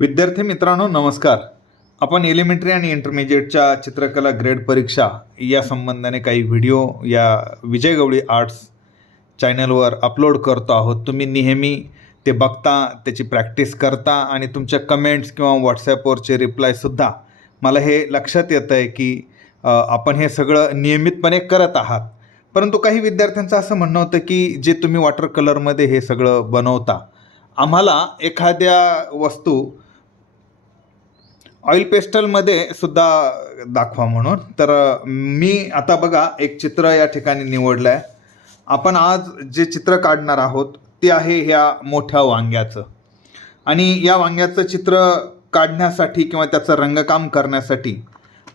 विद्यार्थी मित्रांनो नमस्कार. आपण एलिमेंटरी आणि इंटरमिजिएटच्या चित्रकला ग्रेड परीक्षा या संबंधाने काही व्हिडिओ या विजय गवळी आर्ट्स चॅनलवर अपलोड करतो आहोत. तुम्ही नेहमी ते बघता, त्याची प्रॅक्टिस करता आणि तुमच्या कमेंट्स किंवा व्हॉट्सॲपवरचे रिप्लायसुद्धा मला हे लक्षात येतं आहे की आपण हे सगळं नियमितपणे करत आहात. परंतु काही विद्यार्थ्यांचं असं म्हणणं होतं की जे तुम्ही वॉटर कलरमध्ये हे सगळं बनवता, आम्हाला एखाद्या वस्तू ऑइल पेस्टलमध्ये सुद्धा दाखवा म्हणून. तर मी आता बघा एक चित्र या ठिकाणी निवडलं आहे. आपण आज जे चित्र काढणार आहोत ते आहे ह्या मोठ्या वांग्याचं. आणि या वांग्याचं चित्र काढण्यासाठी किंवा त्याचं रंगकाम करण्यासाठी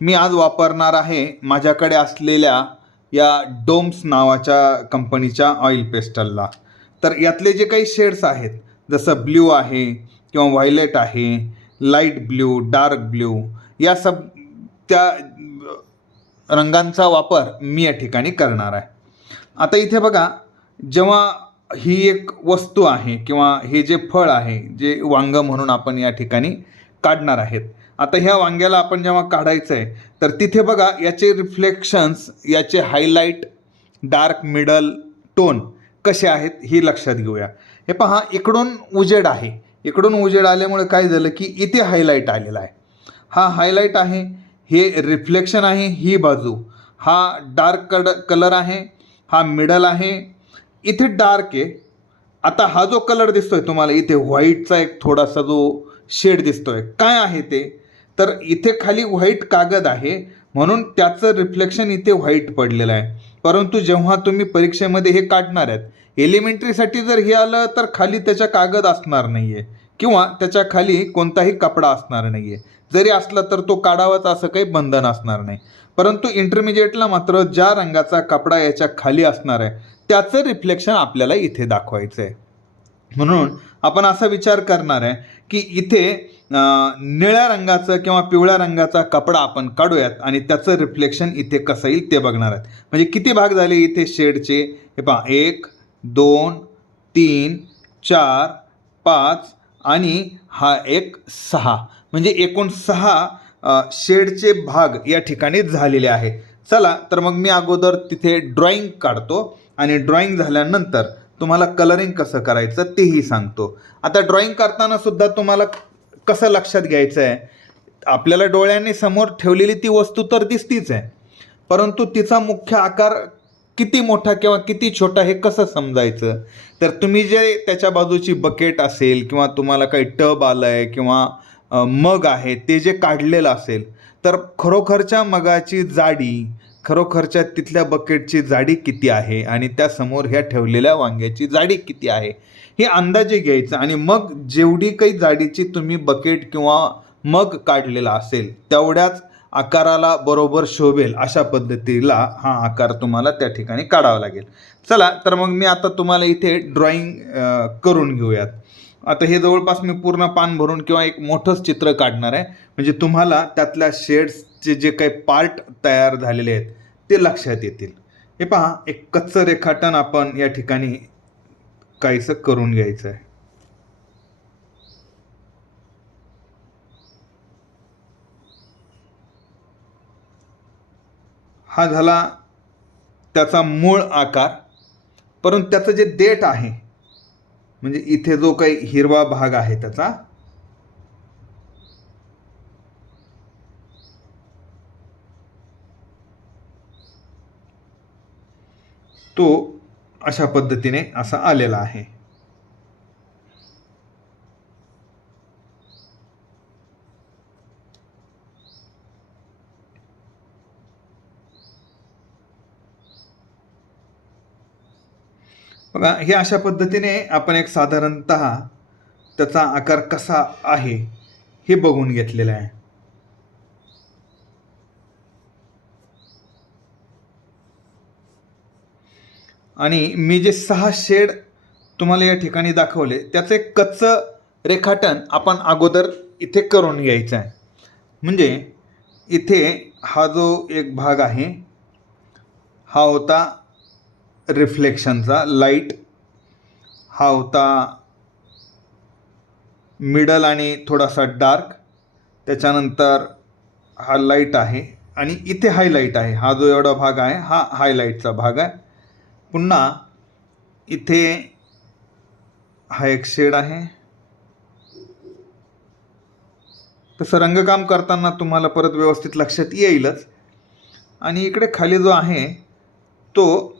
मी आज वापरणार आहे माझ्याकडे असलेल्या या डोम्स नावाच्या कंपनीच्या ऑइल पेस्टलला. तर यातले जे काही शेड्स आहेत, जसं ब्ल्यू आहे किंवा व्हायलेट आहे, लाईट ब्ल्यू, डार्क ब्ल्यू, या त्या रंगांचा वापर मी या ठिकाणी करणार आहे. आता इथे बघा, जेव्हा ही एक वस्तू आहे किंवा हे जे फळ आहे, जे वांग म्हणून आपण या ठिकाणी काढणार आहेत. आता ह्या वांग्याला आपण जेव्हा काढायचं आहे तर तिथे बघा याचे रिफ्लेक्शन्स, याचे हायलाईट, डार्क, मिडल टोन कसे आहेत हे लक्षात घेऊया. हे पहा, इकडून उजेड आहे, इकडून उजेड आल्यामुळे काय झालं की इथे हायलाईट आलेला आहे. हा हायलाईट आहे, हे रिफ्लेक्शन आहे ही बाजू, हा डार्क कलर आहे, हा मिडल आहे, इथे डार्क आहे. आता हा जो कलर दिसतोय तुम्हाला इथे व्हाईटचा एक थोडासा जो शेड दिसतोय, काय आहे ते? तर इथे खाली व्हाईट कागद आहे म्हणून त्याचं रिफ्लेक्शन इथे व्हाईट पडलेलं आहे. परंतु जेव्हा तुम्ही परीक्षेमध्ये हे काढणार आहेत, एलिमेंटरीसाठी जर हे आलं तर खाली त्याच्या कागद असणार नाही आहे किंवा त्याच्या खाली कोणताही कपडा असणार नाही आहे. जरी असला तर तो काढावाच असं काही बंधन असणार नाही. परंतु इंटरमिजिएटला मात्र ज्या रंगाचा कपडा याच्या खाली असणार आहे त्याचं रिफ्लेक्शन आपल्याला इथे दाखवायचं आहे. म्हणून आपण असा विचार करणार आहे की इथे निळ्या रंगाचं किंवा पिवळ्या रंगाचा कपडा आपण काढूयात आणि त्याचं रिफ्लेक्शन इथे कसं येईल ते बघणार आहेत. म्हणजे किती भाग झाले इथे शेडचे? हे पहा, 1 2 3 4 5 आणि हा एक 6, म्हणजे एकूण 6 शेडचे भाग या ठिकाणी झालेले आहे. चला तर मग मी अगोदर तिथे ड्रॉइंग काढतो आणि ड्रॉइंग झाल्यानंतर तुम्हाला कलरिंग कसं करायचं तेही सांगतो. आता ड्रॉइंग करताना सुद्धा तुम्हाला कसं लक्षात घ्यायचं आहे, आपल्याला डोळ्यांनी समोर ठेवलेली ती वस्तू तर दिसतीच आहे, परंतु तिचा मुख्य आकार किती मोठा किंवा किती छोटा हे कसं समजायचं? तर तुम्ही जे त्याच्या बाजूची बकेट असेल किंवा तुम्हाला काही टब आलं आहे किंवा मग आहे ते जे काढलेलं असेल, तर खरोखरच्या मगाची जाडी, खरोखरच्या तिथल्या बकेटची जाडी किती आहे आणि त्यासमोर ह्या ठेवलेल्या वांग्याची जाडी किती आहे हे अंदाजे घ्यायचं. आणि मग जेवढी काही जाडीची तुम्ही बकेट किंवा मग काढलेला असेल तेवढ्याच आकाराला बरोबर शोभेल अशा पद्धतीला हा आकार तुम्हाला त्या ठिकाणी काढावा लागेल. चला तर मग मी आता तुम्हाला इथे ड्रॉइंग करून घेऊयात. आता हे जवळपास मी पूर्ण पान भरून किंवा एक मोठंच चित्र काढणार आहे, म्हणजे तुम्हाला त्यातल्या शेड्सचे जे काही पार्ट तयार झालेले आहेत ते लक्षात येतील. हे पहा, एक कच्चं रेखाटन आपण या ठिकाणी काहीसं करून घ्यायचं आहे. हा झाला त्याचा मूळ आकार. परंतु त्याचं जे देठ आहे, म्हणजे इथे जो काही हिरवा भाग आहे त्याचा, तो अशा पद्धतीने असा आलेला आहे. बघा, हे अशा पद्धतीने आपण एक साधारणतः त्याचा आकार कसा आहे हे बघून घेतलेलं आहे. आणि मी जे 6 शेड तुम्हाला या ठिकाणी दाखवले त्याचं एक कच्चं रेखाटन आपण अगोदर इथे करून घ्यायचं आहे. म्हणजे इथे हा जो एक भाग आहे हा होता रिफ्लेक्शनचा, लाईट, हा होता मिडल आणि थोडासा डार्क, त्याच्यानंतर हा लाईट आहे आणि इथे हायलाईट आहे. हा जो एवढा भाग आहे हा हायलाईटचा भाग आहे. पुन्हा इथे हा एक शेड आहे. तसं रंगकाम करताना तुम्हाला परत व्यवस्थित लक्षात येईलच. आणि इकडे खाली जो आहे तो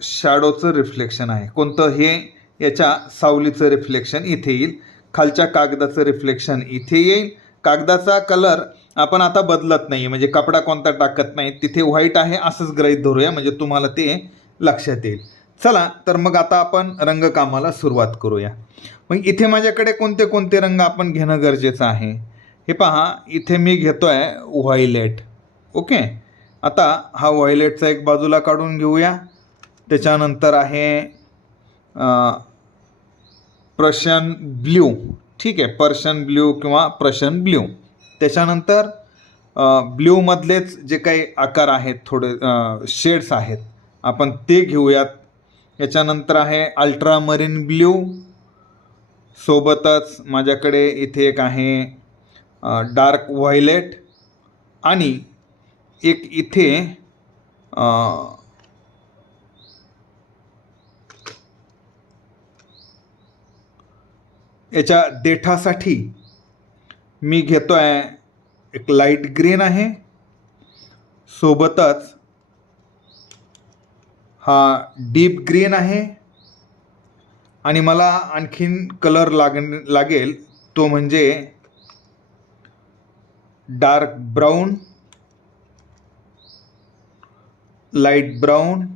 शॅडोचं रिफ्लेक्शन आहे. कोणतं? हे याच्या सावलीचं रिफ्लेक्शन इथे येईल, खालच्या कागदाचं रिफ्लेक्शन इथे येईल. कागदाचा कलर आपण आता बदलत नाही, म्हणजे कपडा कोणता टाकत नाही, तिथे व्हाईट आहे असंच गृहीत धरूया, म्हणजे तुम्हाला ते लक्षात येईल. चला तर मग आता आपण रंगकामाला सुरुवात करूया. मग इथे माझ्याकडे कोणते कोणते रंग आपण घेणं गरजेचं आहे? हे पहा, इथे मी घेतोय व्हायलेट. ओके, आता हा व्हायलेटचा एक बाजूला काढून घेऊया. त्याच्यानंतर आहे प्रशन ब्ल्यू. ठीक आहे, पर्शन ब्ल्यू किंवा प्रशन ब्ल्यू. त्याच्यानंतर ब्ल्यूमधलेच जे काही आकार आहेत, थोडे शेड्स आहेत, आपण ते घेऊयात. याच्यानंतर आहे अल्ट्रामरीन ब्ल्यू. सोबतच माझ्याकडे इथे एक आहे डार्क व्हायलेट आणि एक इथे याच्या देठासाठी मी घेतो आहे एक लाईट ग्रीन आहे. सोबतच हा डीप ग्रीन आहे आणि मला आणखीन कलर लागेल तो म्हणजे डार्क ब्राऊन, लाईट ब्राऊन.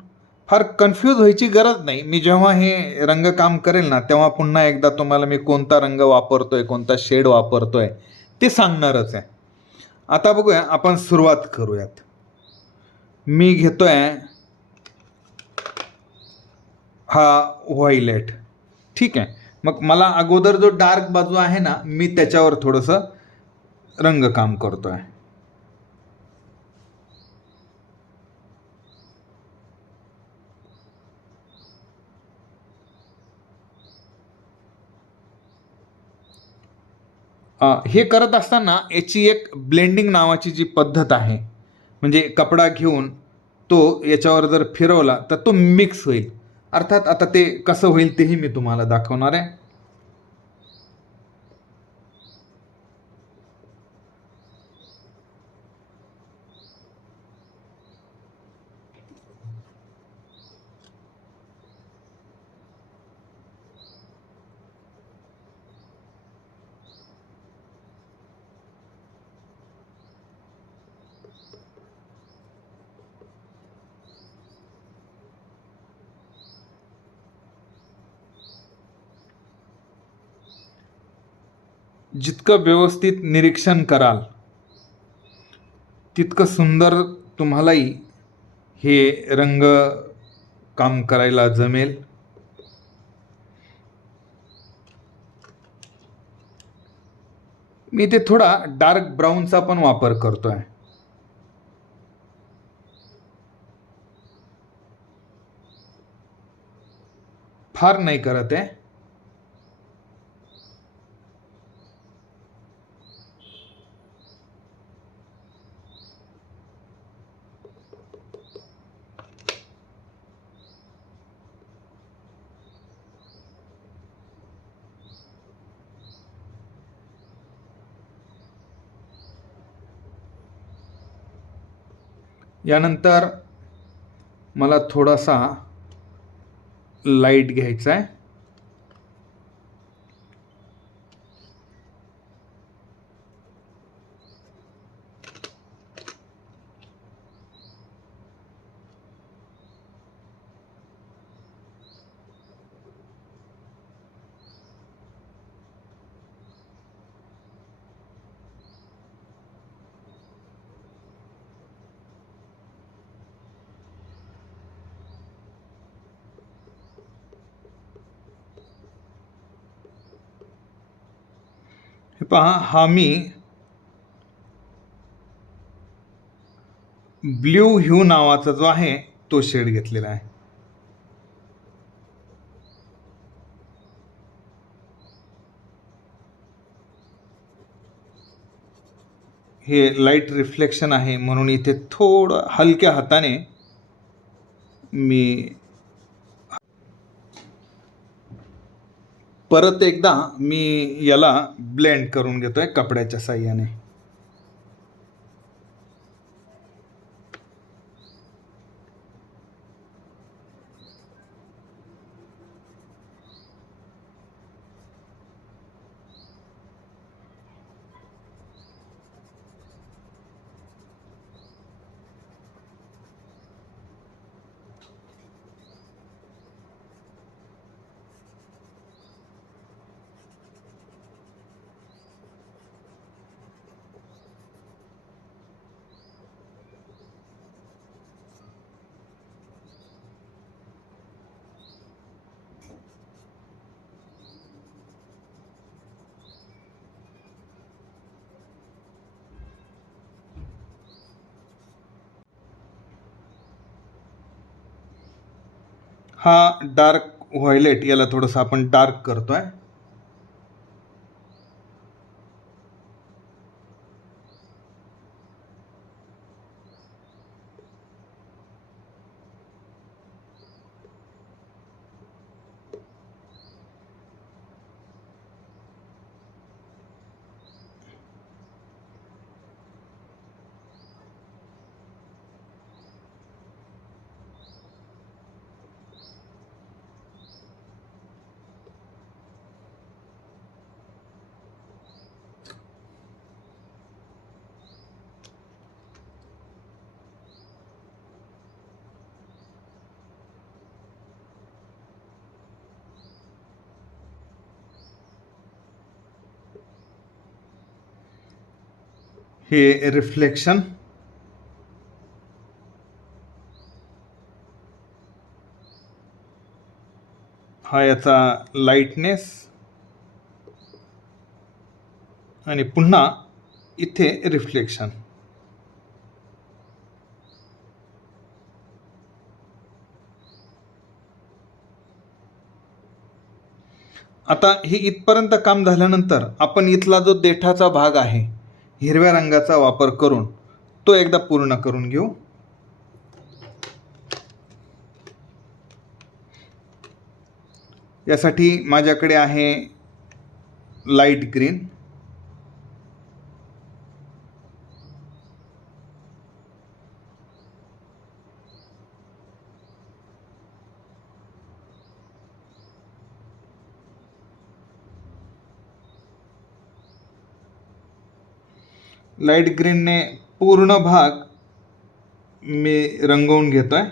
फार कन्फ्यूज व्हायची गरज नाही. मी जेव्हा हे रंगकाम करेल ना तेव्हा पुन्हा एकदा तुम्हाला मी कोणता रंग वापरतोय, कोणता शेड वापरतोय ते सांगणारच आहे. आता बघूया, आपण सुरुवात करूयात. मी घेतोय हा व्हायलेट. ठीक आहे, मग मला अगोदर जो डार्क बाजू आहे ना मी त्याच्यावर थोडंसं रंगकाम करतोय. हे करत असताना याची एक ब्लेंडिंग नावाची जी पद्धत आहे, म्हणजे कपडा घेऊन तो याच्यावर जर फिरवला तर तो मिक्स होईल. अर्थात आता ते कसं होईल तेही मी तुम्हाला दाखवणार आहे. जितकं व्यवस्थित निरीक्षण कराल तितकं सुंदर तुम्हालाही हे रंग काम करायला जमेल. मी ते थोडा डार्क ब्राऊनचा पण वापर करतोय. फार नाही करत आहे. यानंतर मला थोडासा लाईट घ्यायचा आहे. हे पहा, हा मी ब्ल्यू ह्यू नावाचा जो आहे तो शेड घेतलेला आहे. हे लाईट रिफ्लेक्शन आहे म्हणून इथे थोडं हलक्या हाताने मी परत एकदा याला ब्लेंड करून घेतोय कपड्याच्या साह्याने. हा डार्क व्हायलेट याला थोडंसं आपण डार्क करतोय. हे रिफ्लेक्शन हा याचा लाईटनेस आणि पुन्हा इथे रिफ्लेक्शन. आता हे इथपर्यंत काम झाल्यानंतर आपण इथला जो देठाचा भाग आहे हिरव्या रंगाचा वापर करून तो एकदा पूर्ण करून घेऊ. यासाठी माझ्याकडे आहे लाईट ग्रीन, लाईट ग्रीनने पूर्ण भाग मी रंगवून घेतोय.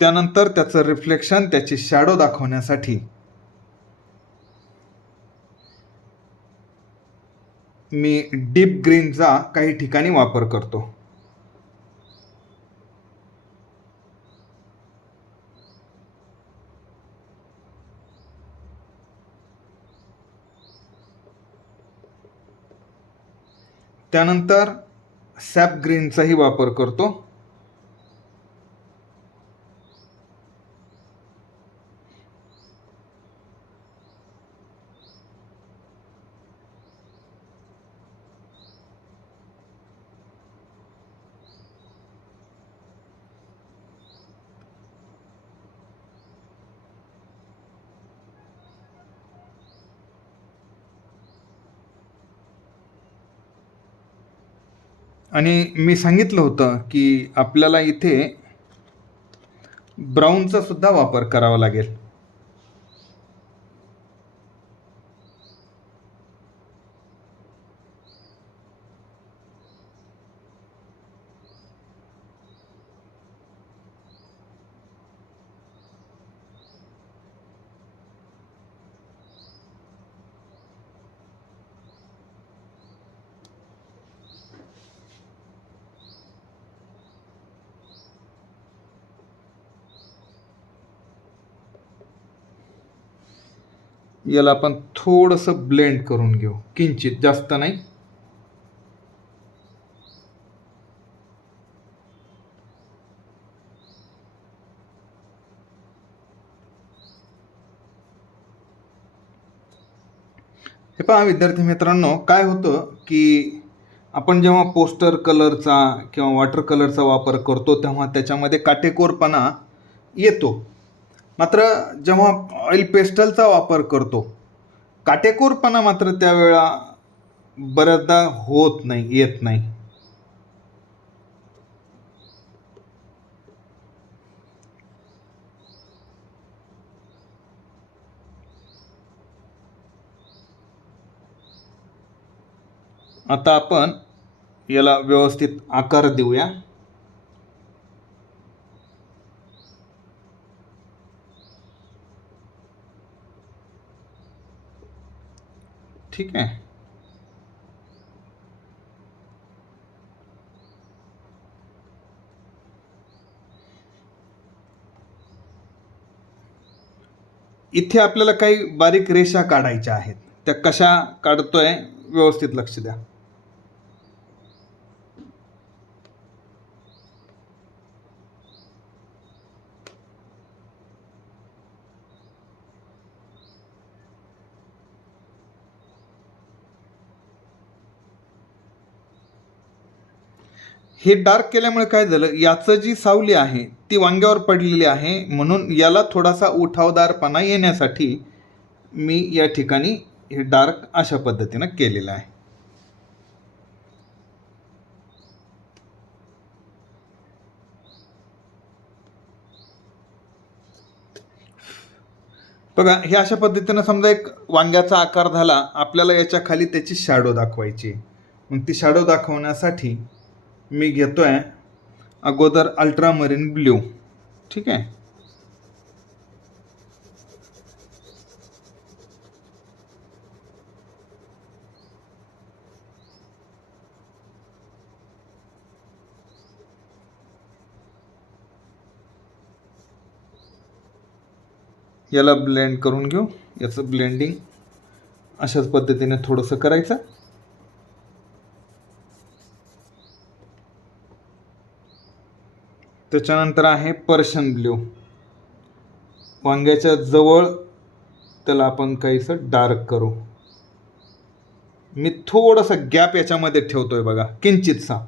त्यानंतर त्याचं रिफ्लेक्शन, त्याची शॅडो दाखवण्यासाठी मी डीप ग्रीनचा काही ठिकाणी वापर करतो. त्यानंतर सॅप ग्रीनचाही वापर करतो. आणि मी सांगितलं होतं की आपल्याला इथे ब्राऊनचा सुद्धा वापर करावा लागेल. याला आपण थोडंसं ब्लेंड करून घेऊ, किंचित, जास्त नाही. हे पहा विद्यार्थी मित्रांनो, काय होतं की आपण जेव्हा पोस्टर कलरचा किंवा वॉटर कलरचा वापर करतो तेव्हा त्याच्यामध्ये काटेकोरपणा येतो. मात्र जेव्हा ऑइल पेस्टलचा वापर करतो, काटेकोरपणा मात्र त्यावेळा बऱ्याचदा होत नाही, येत नाही. आता आपण याला व्यवस्थित आकार देऊया. ठीक आहे. इथे आपल्याला काही बारीक रेषा काढायच्या आहेत. त्या कशा काढतोय व्यवस्थित लक्ष द्या. हे डार्क केल्यामुळे काय झालं, याचं जी सावली आहे ती वांग्यावर पडलेली आहे, म्हणून याला थोडासा उठावदारपणा येण्यासाठी मी या ठिकाणी हे डार्क अशा पद्धतीनं केलेलं आहे. बघा, हे अशा पद्धतीनं समजा एक वांग्याचा आकार झाला. आपल्याला याच्या खाली त्याची शॅडो दाखवायची. मग ती शॅडो दाखवण्यासाठी मी घेतोय अगोदर अल्ट्रामरीन ब्ल्यू. ठीक आहे. याला ब्लेंड करून घेऊ. याचं ब्लेंडिंग अशाच पद्धतीने थोडंसं करायचं. त्याच्यानंतर आहे पर्शियन ब्ल्यू. वांग्याच्या जवळ त्याला आपण काहीसं डार्क करू. मी थोडासा गॅप याच्यामध्ये ठेवतोय बघा, किंचितसा.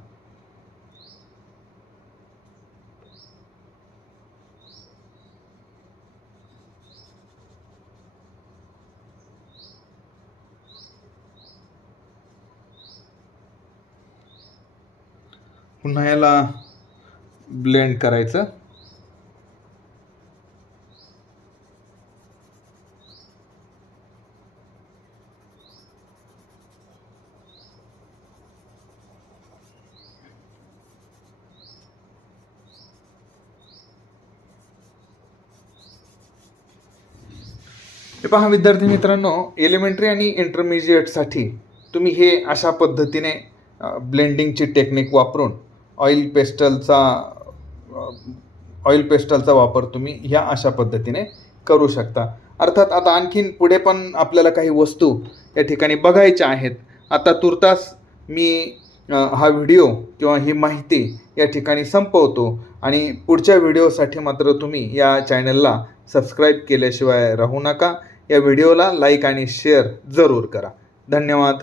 पुन्हा याला ब्लेंड करायचं. हे पहा विद्यार्थी मित्रांनो, एलिमेंटरी आणि इंटरमिजिएटसाठी तुम्ही हे अशा पद्धतीने ब्लेंडिंगची टेक्निक वापरून ऑइल पेस्टलचा वापर तुम्ही ह्या अशा पद्धतीने करू शकता. अर्थात आता आणखीन पुढे पण आपल्याला काही वस्तू या ठिकाणी बघायच्या आहेत. आता तुर्तास मी हा व्हिडिओ किंवा ही माहिती या ठिकाणी संपवतो आणि पुढच्या व्हिडिओसाठी मात्र तुम्ही या चॅनलला सबस्क्राईब केल्याशिवाय राहू नका. या व्हिडिओला लाईक आणि शेअर जरूर करा. धन्यवाद.